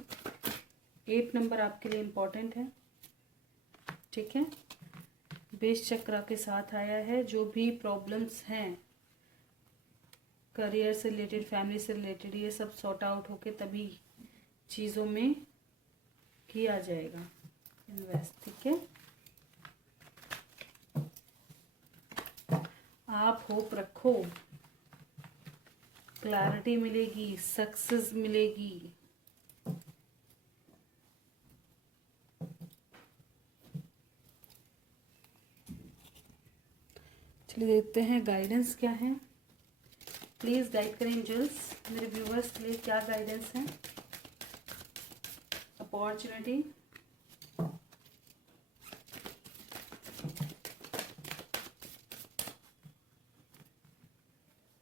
8 नंबर आपके लिए इम्पोर्टेंट है. ठीक है, बेस चक्र के साथ आया है. जो भी प्रॉब्लम्स हैं करियर से रिलेटेड, फैमिली से रिलेटेड, ये सब सॉर्ट आउट होके तभी चीज़ों में किया जाएगा इन्वेस्ट. ठीक है, आप होप रखो, क्लैरिटी मिलेगी, सक्सेस मिलेगी. चलिए देखते हैं गाइडेंस क्या है. प्लीज गाइड करें एंजल्स, मेरे व्यूवर्स के लिए क्या गाइडेंस है. Opportunity,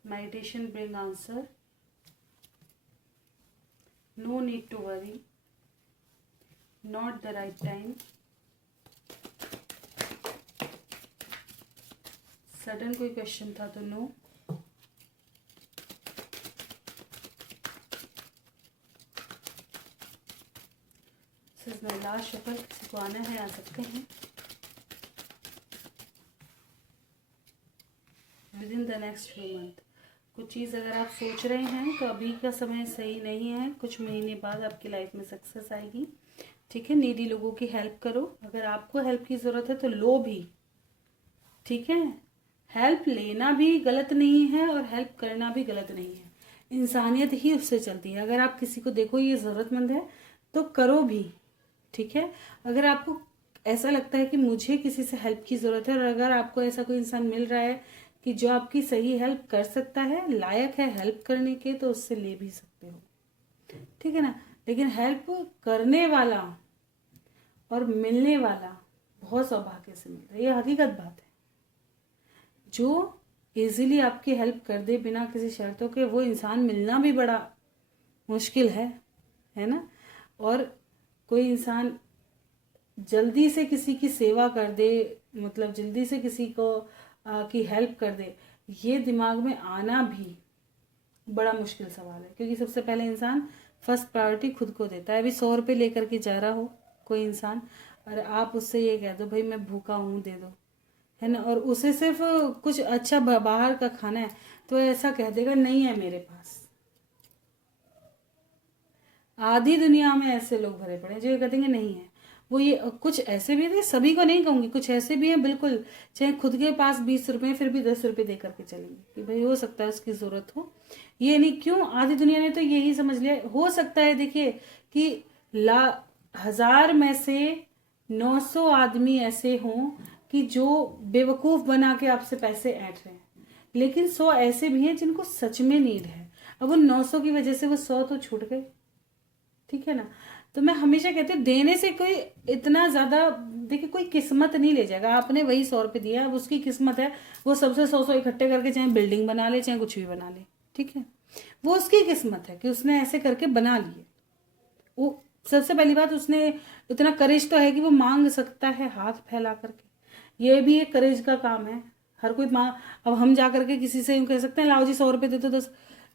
meditation bring answer, no need to worry, not the right time, sudden कोई क्वेश्चन था तो no. This is my last shuffle. किसी को आना है आ सकते हैं. Within the next few month कुछ चीज़ अगर आप सोच रहे हैं तो अभी का समय सही नहीं है. कुछ महीने बाद आपकी लाइफ में सक्सेस आएगी. ठीक है, नीडी लोगों की हेल्प करो. अगर आपको हेल्प की ज़रूरत है तो लो भी. ठीक है, हेल्प लेना भी गलत नहीं है और हेल्प करना भी गलत नहीं है. इंसानियत ही उससे चलती है. अगर आप किसी को देखो ये ज़रूरतमंद है तो करो भी. ठीक है, अगर आपको ऐसा लगता है कि मुझे किसी से हेल्प की ज़रूरत है और अगर आपको ऐसा कोई इंसान मिल रहा है कि जो आपकी सही हेल्प कर सकता है, लायक है हेल्प करने के, तो उससे ले भी सकते हो, ठीक है ना। लेकिन हेल्प करने वाला और मिलने वाला बहुत सौभाग्य से मिलता है, ये हकीकत बात है। जो इजीली आपकी हेल्प कर दे बिना किसी शर्तों के, वो इंसान मिलना भी बड़ा मुश्किल है ना। और कोई इंसान जल्दी से किसी की सेवा कर दे, मतलब जल्दी से किसी को की हेल्प कर दे, ये दिमाग में आना भी बड़ा मुश्किल सवाल है। क्योंकि सबसे पहले इंसान फर्स्ट प्रायोरिटी खुद को देता है। अभी 100 रुपये लेकर के जा रहा हो कोई इंसान, और आप उससे ये कह दो भाई मैं भूखा हूँ दे दो, है ना, और उसे सिर्फ कुछ अच्छा बाहर का खाना है, तो ऐसा कह देगा नहीं है मेरे पास। आधी दुनिया में ऐसे लोग भरे पड़े जो ये कहते हैं नहीं है। वो ये कुछ ऐसे भी है, सभी को नहीं कहूंगी, कुछ ऐसे भी हैं बिल्कुल, चाहे खुद के पास 20 रुपए फिर भी 10 रुपए दे करके चलेंगे कि भाई हो सकता है उसकी जरूरत हो। ये नहीं, क्यों आधी दुनिया ने तो यही समझ लिया। हो सकता है देखिए कि 1000 में से 900 आदमी ऐसे हों कि जो बेवकूफ बना के आपसे पैसे ऐंठ रहे हैं, लेकिन 100 ऐसे भी हैं जिनको सच में नीड है। अब उन 900 की वजह से वो 100 तो छूट गए, ठीक है ना। तो मैं हमेशा कहती हूँ देने से कोई इतना ज्यादा, देखिए कोई किस्मत नहीं ले जाएगा। आपने वही 100 रुपये दिया, अब उसकी किस्मत है वो सबसे 100 इकट्ठे करके चाहे बिल्डिंग बना ले चाहे कुछ भी बना ले, ठीक है, वो उसकी किस्मत है कि उसने ऐसे करके बना लिए। वो सबसे पहली बात, उसने इतना करेज तो है कि वो मांग सकता है हाथ फैला करके, ये भी एक करेज का काम है। हर कोई मांग, अब हम जा करके किसी से यूं कह सकते हैं लाओ जी 100 रुपये दे दो 10,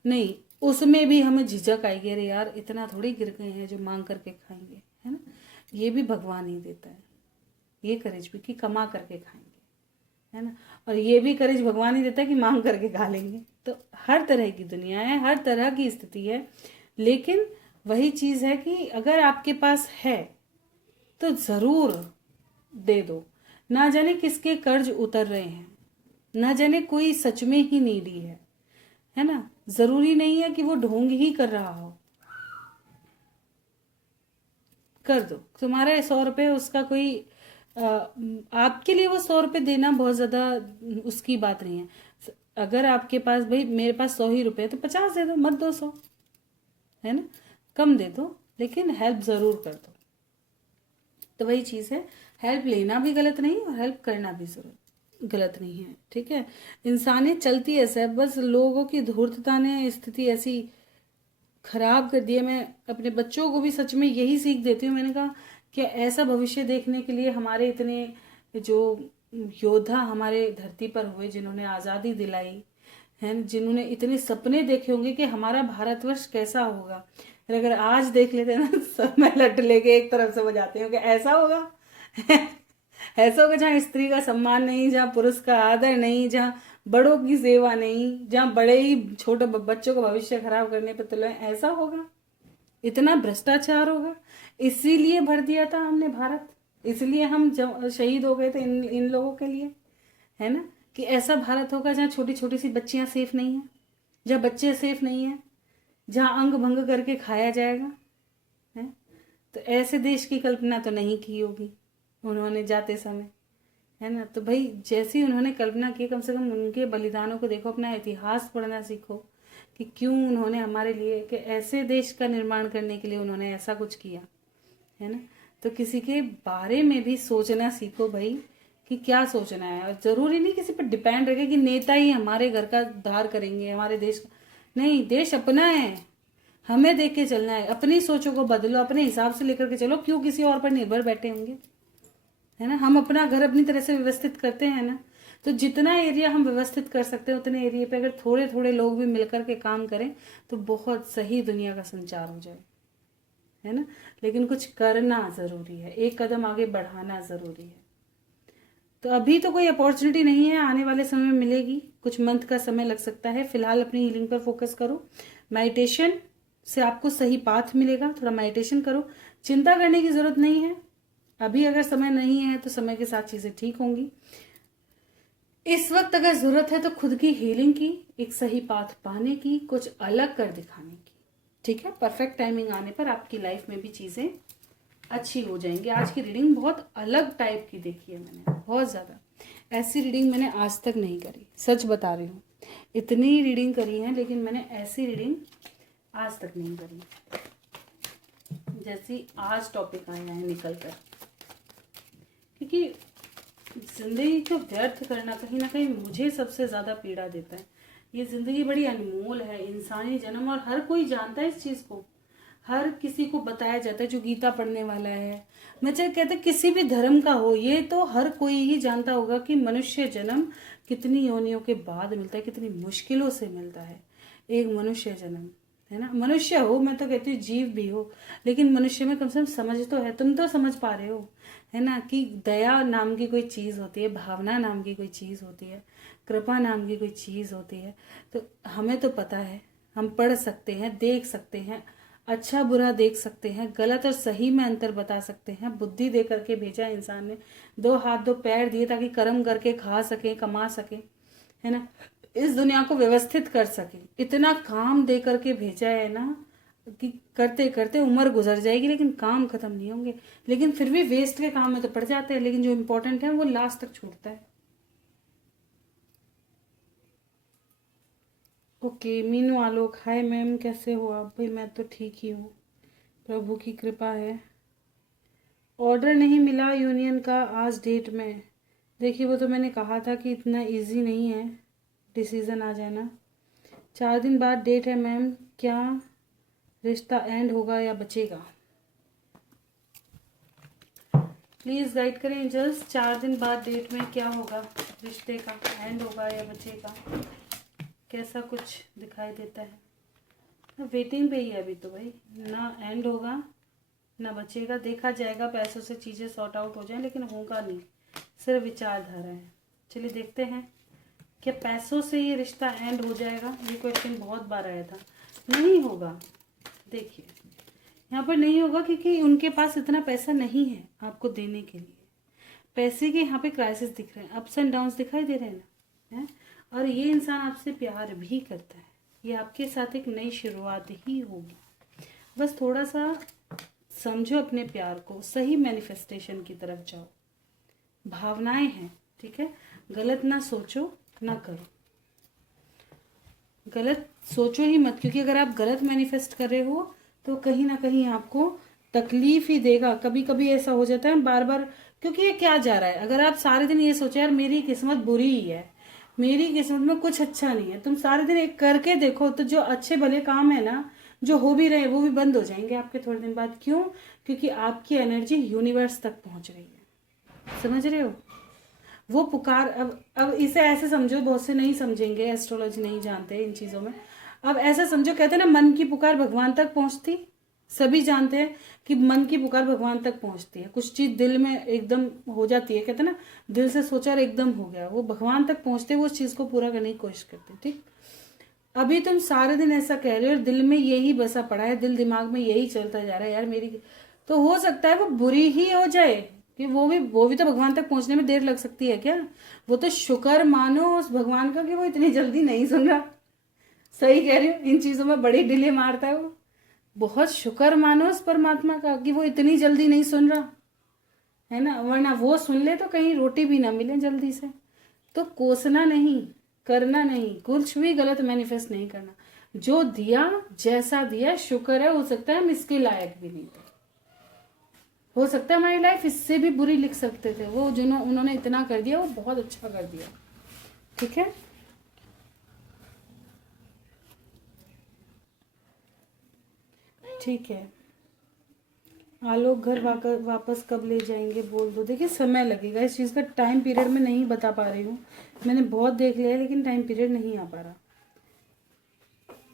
नहीं, उसमें भी हमें झिझक आएगी, अरे यार इतना थोड़ी गिर गए हैं जो मांग करके खाएंगे, है ना। ये भी भगवान ही देता है, ये करेज भी कि कमा करके खाएंगे, है ना। और ये भी करेज भगवान ही देता है कि मांग करके खा लेंगे। तो हर तरह की दुनिया है, हर तरह की स्थिति है, लेकिन वही चीज है कि अगर आपके पास है तो जरूर दे दो। ना जाने किसके कर्ज उतर रहे हैं, ना जाने कोई सच में ही नीडी है ना। जरूरी नहीं है कि वो ढोंग ही कर रहा हो, कर दो। तुम्हारे 100 रुपये उसका कोई आपके लिए वो 100 रुपये देना बहुत ज्यादा उसकी बात नहीं है। अगर आपके पास, भाई मेरे पास 100 ही रुपये तो 50 दे दो, मत 200, है ना, कम दे दो, लेकिन हेल्प जरूर कर दो। तो वही चीज है, हेल्प लेना भी गलत नहीं और हेल्प करना भी जरूर गलत नहीं है, ठीक है। इंसानियत चलती ऐसे है, बस लोगों की धूर्तता ने स्थिति ऐसी खराब कर दी है। मैं अपने बच्चों को भी सच में यही सीख देती हूँ। मैंने कहा कि ऐसा भविष्य देखने के लिए हमारे इतने जो योद्धा हमारे धरती पर हुए, जिन्होंने आज़ादी दिलाई है, जिन्होंने इतने सपने देखे होंगे कि हमारा भारतवर्ष कैसा होगा, और अगर आज देख लेते हैं ना, समय लट लेके एक तरफ से हो जाते हैं कि ऐसा होगा ऐसा होगा जहाँ स्त्री का सम्मान नहीं, जहाँ पुरुष का आदर नहीं, जहाँ बड़ों की सेवा नहीं, जहाँ बड़े ही छोटे बच्चों का भविष्य खराब करने पर तुले, ऐसा होगा, इतना भ्रष्टाचार होगा। इसीलिए भर दिया था हमने भारत, इसलिए हम शहीद हो गए थे इन लोगों के लिए, है ना, कि ऐसा भारत होगा जहाँ छोटी छोटी सी बच्चियां सेफ नहीं है, जहाँ बच्चे सेफ नहीं है, जहाँ अंग भंग करके खाया जाएगा, है। तो ऐसे देश की कल्पना तो नहीं की होगी उन्होंने जाते समय, है ना। तो भाई जैसी उन्होंने कल्पना की, कम से कम उनके बलिदानों को देखो, अपना इतिहास पढ़ना सीखो कि क्यों उन्होंने हमारे लिए, कि ऐसे देश का निर्माण करने के लिए उन्होंने ऐसा कुछ किया, है ना। तो किसी के बारे में भी सोचना सीखो भाई कि क्या सोचना है। और जरूरी नहीं किसी पर डिपेंड रहे कि नेता ही हमारे घर का उद्धार करेंगे, हमारे देश का, नहीं, देश अपना है, हमें देख के चलना है। अपनी सोचों को बदलो, अपने हिसाब से लेकर के चलो, क्यों किसी और पर निर्भर बैठे होंगे, है ना। हम अपना घर अपनी तरह से व्यवस्थित करते हैं ना, तो जितना एरिया हम व्यवस्थित कर सकते हैं उतने एरिया पे अगर थोड़े थोड़े लोग भी मिलकर के काम करें तो बहुत सही दुनिया का संचार हो जाए, है ना। लेकिन कुछ करना जरूरी है, एक कदम आगे बढ़ाना जरूरी है। तो अभी तो कोई अपॉर्चुनिटी नहीं है, आने वाले समय में मिलेगी, कुछ मंथ का समय लग सकता है। फिलहाल अपनी हीलिंग पर फोकस करो, मेडिटेशन से आपको सही पाथ मिलेगा, थोड़ा मेडिटेशन करो, चिंता करने की जरूरत नहीं है। अभी अगर समय नहीं है तो समय के साथ चीजें ठीक होंगी। इस वक्त अगर जरूरत है तो खुद की हीलिंग की, एक सही पाथ पाने की, कुछ अलग कर दिखाने की, ठीक है। परफेक्ट टाइमिंग आने पर आपकी लाइफ में भी चीजें अच्छी हो जाएंगी। आज की रीडिंग बहुत अलग टाइप की देखी है मैंने, बहुत ज्यादा ऐसी रीडिंग मैंने आज तक नहीं करी, सच बता रही हूँ। इतनी रीडिंग करी है लेकिन मैंने ऐसी रीडिंग आज तक नहीं करी जैसी आज टॉपिक आया है निकल कर। क्योंकि जिंदगी को व्यर्थ करना कहीं ना कहीं मुझे सबसे ज़्यादा पीड़ा देता है। ये ज़िंदगी बड़ी अनमोल है, इंसानी जन्म, और हर कोई जानता है इस चीज़ को, हर किसी को बताया जाता है जो गीता पढ़ने वाला है। मैं चाहे कहते किसी भी धर्म का हो, ये तो हर कोई ही जानता होगा कि मनुष्य जन्म कितनी योनियों के बाद मिलता है, कितनी मुश्किलों से मिलता है एक मनुष्य जन्म, है ना। मनुष्य हो, मैं तो कहती हूँ जीव भी हो, लेकिन मनुष्य में कम से कम समझ तो है। तुम तो समझ पा रहे हो, है ना, कि दया नाम की कोई चीज़ होती है, भावना नाम की कोई चीज़ होती है, कृपा नाम की कोई चीज़ होती है। तो हमें तो पता है, हम पढ़ सकते हैं, देख सकते हैं, अच्छा बुरा देख सकते हैं, गलत और सही में अंतर बता सकते हैं। बुद्धि दे करके भेजा इंसान ने, 2 हाथ 2 पैर दिए ताकि कर्म करके खा सके, कमा सके, है ना, इस दुनिया को व्यवस्थित कर सके। इतना काम दे करके भेजा है ना कि करते करते उम्र गुजर जाएगी लेकिन काम खत्म नहीं होंगे। लेकिन फिर भी वेस्ट के काम में तो पड़ जाते हैं, लेकिन जो इम्पोर्टेंट है वो लास्ट तक छूटता है। ओके, मीनू आलोक, हाय मैम, कैसे हो आप? भाई मैं तो ठीक ही हूँ, प्रभु की कृपा है। ऑर्डर नहीं मिला यूनियन का आज डेट में। देखिए वो तो मैंने कहा था कि इतना इजी नहीं है डिसीज़न आ जाना। 4 दिन बाद डेट है मैम, क्या रिश्ता एंड होगा या बचेगा? प्लीज़ गाइड करें एंजल्स, 4 दिन बाद डेट में क्या होगा? रिश्ते का एंड होगा या बचेगा? कैसा कुछ दिखाई देता है? वेटिंग पे ही है अभी तो भाई, ना एंड होगा ना बचेगा। देखा जाएगा, पैसों से चीज़ें सॉर्ट आउट हो जाए, लेकिन होगा नहीं, सिर्फ विचारधारा है। चलिए देखते हैं, क्या पैसों से ये रिश्ता एंड हो जाएगा? ये क्वेश्चन बहुत बार आया था। नहीं होगा, देखिए यहाँ पर नहीं होगा क्योंकि उनके पास इतना पैसा नहीं है आपको देने के लिए। पैसे के यहाँ पे क्राइसिस दिख रहे हैं, अप्स एंड डाउन्स दिखाई दे रहे हैं ना, है। और ये इंसान आपसे प्यार भी करता है, ये आपके साथ एक नई शुरुआत ही होगी। बस थोड़ा सा समझो अपने प्यार को, सही मैनिफेस्टेशन की तरफ जाओ। भावनाएं हैं, ठीक है, गलत ना सोचो ना करो, गलत सोचो ही मत, क्योंकि अगर आप गलत मैनिफेस्ट कर रहे हो तो कहीं ना कहीं आपको तकलीफ ही देगा। कभी कभी ऐसा हो जाता है बार बार, क्योंकि ये क्या जा रहा है, अगर आप सारे दिन ये सोचो यार मेरी किस्मत बुरी ही है, मेरी किस्मत में कुछ अच्छा नहीं है, तुम सारे दिन एक करके देखो तो जो अच्छे भले काम है ना, जो हो भी रहे वो भी बंद हो जाएंगे आपके थोड़े दिन बाद। क्यों? क्योंकि आपकी एनर्जी यूनिवर्स तक पहुंच रही है, समझ रहे हो? वो पुकार, अब इसे ऐसे समझो, बहुत से नहीं समझेंगे, एस्ट्रोलॉजी नहीं जानते इन चीज़ों में। अब ऐसा समझो, कहते हैं ना मन की पुकार भगवान तक पहुंचती, सभी जानते हैं कि मन की पुकार भगवान तक पहुंचती है। कुछ चीज दिल में एकदम हो जाती है, कहते हैं ना दिल से सोचा और एकदम हो गया, वो भगवान तक पहुंचते, वो उस चीज को पूरा करने की कोशिश करते। ठीक, अभी तुम सारे दिन ऐसा कह रहे हो, दिल में यही बसा पड़ा है, दिल दिमाग में यही चलता जा रहा है यार मेरी, तो हो सकता है वो बुरी ही हो जाए कि वो भी तो भगवान तक पहुंचने में देर लग सकती है क्या? वो तो शुक्र मानो उस भगवान का कि वो इतनी जल्दी नहीं सुन रहा। सही कह रही हो, इन चीजों में बड़ी डिले मारता है वो। बहुत शुक्र मानो उस परमात्मा का कि वो इतनी जल्दी नहीं सुन रहा, है ना, वरना वो सुन ले तो कहीं रोटी भी ना मिले जल्दी से। तो कोसना नहीं, करना नहीं, कुछ भी गलत मैनिफेस्ट नहीं करना। जो दिया जैसा दिया शुक्र है, हो सकता है हम इसके लायक भी नहीं थे, हो सकता है हमारी लाइफ इससे भी बुरी लिख सकते थे। वो जिन्होंने उन्होंने इतना कर दिया वो बहुत अच्छा कर दिया, ठीक है। ठीक है, आलोक घर वापस कब ले जाएंगे बोल दो। देखिए समय लगेगा, इस चीज़ का टाइम पीरियड में नहीं बता पा रही हूँ, मैंने बहुत देख लिया लेकिन टाइम पीरियड नहीं आ पा रहा।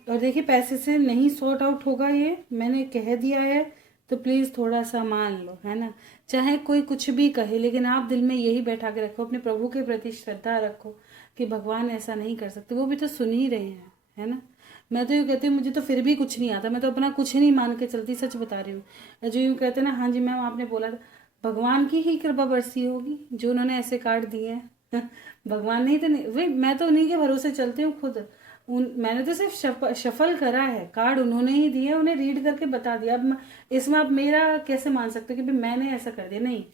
और देखिए पैसे से नहीं सॉर्ट आउट होगा, ये मैंने कह दिया है, तो प्लीज़ थोड़ा सा मान लो, है ना। चाहे कोई कुछ भी कहे, लेकिन आप दिल में यही बैठा के रखो, अपने प्रभु के प्रति श्रद्धा रखो कि भगवान ऐसा नहीं कर सकते, वो भी तो सुन ही रहे हैं, है ना। मैं तो यूँ कहती हूँ मुझे तो फिर भी कुछ नहीं आता, मैं तो अपना कुछ नहीं मान के चलती, सच बता रही हूँ। जो यूँ कहते हैं ना, हाँ जी मैम आपने बोला था, भगवान की ही कृपा बरसी होगी जो उन्होंने ऐसे कार्ड दिए हैं। भगवान नहीं तो नहीं, वही मैं तो उन्हीं के भरोसे चलती हूँ खुद। मैंने तो सिर्फ शफल करा है, कार्ड उन्होंने ही दिए, उन्हें रीड करके बता दिया। अब इसमें आप मेरा कैसे मान सकते हो कि मैंने ऐसा कर दिया? नहीं,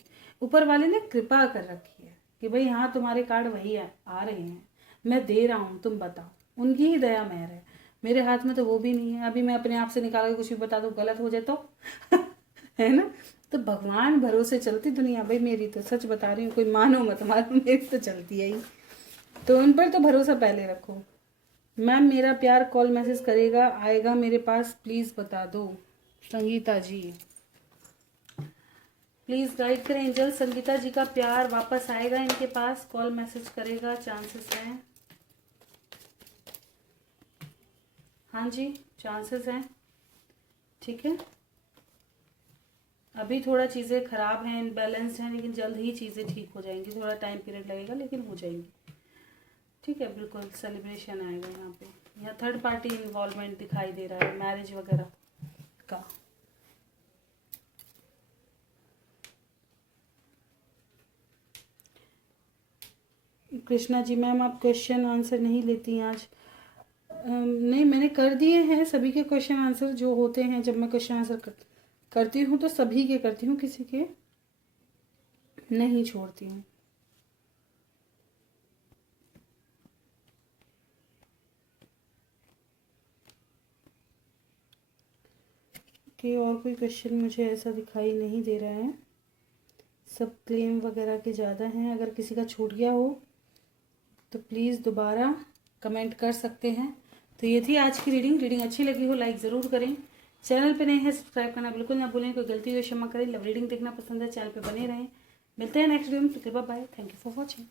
ऊपर वाले ने कृपा कर रखी है, कि भाई हाँ तुम्हारे कार्ड वही आ रहे हैं, मैं दे रहा हूँ, तुम बताओ। उनकी ही दया मेहर है, मेरे हाथ में तो वो भी नहीं है। अभी मैं अपने आप से निकाल के कुछ भी बता दूँ, गलत हो जाए तो है ना। तो भगवान भरोसे चलती दुनिया भाई, मेरी तो सच बता रही हूँ, कोई मानो मत मानो, मेरी तो चलती है ही। तो उन पर तो भरोसा पहले रखो। मैम मेरा प्यार कॉल मैसेज करेगा, आएगा मेरे पास, प्लीज़ बता दो। संगीता जी प्लीज़ गाइड करें एंजल, संगीता जी का प्यार वापस आएगा इनके पास, कॉल मैसेज करेगा, चांसेस हैं। हाँ जी चांसेस हैं, ठीक है। अभी थोड़ा चीज़ें ख़राब हैं, इनबैलेंस्ड हैं, लेकिन जल्द ही चीज़ें ठीक हो जाएंगी। थोड़ा टाइम पीरियड लगेगा लेकिन हो जाएंगी, ठीक है। बिल्कुल सेलिब्रेशन आएगा यहाँ पे। यहाँ थर्ड पार्टी इन्वॉल्वमेंट दिखाई दे रहा है, मैरिज वगैरह का। कृष्णा जी मैम आप क्वेश्चन आंसर नहीं लेती हैं आज? नहीं, मैंने कर दिए हैं सभी के क्वेश्चन आंसर जो होते हैं। जब मैं क्वेश्चन आंसर करती हूँ तो सभी के करती हूँ, किसी के नहीं छोड़ती हूँ। कि और कोई क्वेश्चन मुझे ऐसा दिखाई नहीं दे रहा है, सब क्लेम वगैरह के ज़्यादा हैं। अगर किसी का छूट गया हो तो प्लीज़ दोबारा कमेंट कर सकते हैं। तो ये थी आज की रीडिंग अच्छी लगी हो लाइक ज़रूर करें, चैनल पे नए हैं सब्सक्राइब करना बिल्कुल ना भूलें, कोई गलती हो क्षमा करें। लव रीडिंग देखना पसंद है चैनल पे बने रहें। मिलते हैं नेक्स्ट वीडियो में, bye bye, thank you for watching.